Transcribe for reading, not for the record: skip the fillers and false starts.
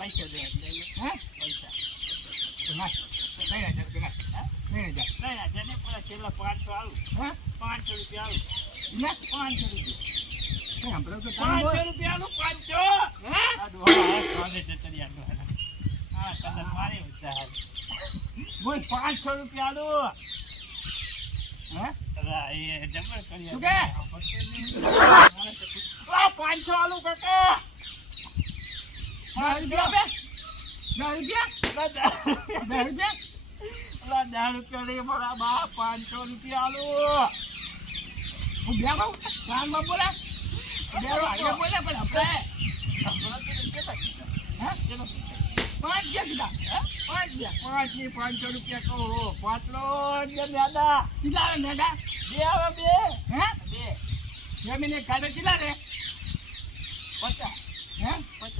પૈસા દે હે પૈસા ના 3000 રૂપિયા ના 3000 ને પેલા છેલ્લા 500 આલું હે 500 રૂપિયા આલું ના 500 રૂપિયા સાંભળો તો 500 રૂપિયા આલું 500 હે આ દોહા કોને ચતરિયા દોહા આ કદમ મારે ઉતાર બોલ 500 રૂપિયા આલું હે અરે એ જબર કરી શું કે? આ 500 આલું કાકા 10 રૂપિયા 10 રૂપિયા અલા 10 રૂપિયા નહીં મારા બા 500 રૂપિયા આલું હું બેઠો કાનમાં બોલા બેરો આગળ બોલે પણ આપણે પાંચ ગયા કીધા પાંચ ગયા 5 ની 500 રૂપિયા કહો પાટલો ને દાદા કેટલા આવે મેડા બે આવે બે હે બે જમીને કાઢે કેટલા રે 50 હે 50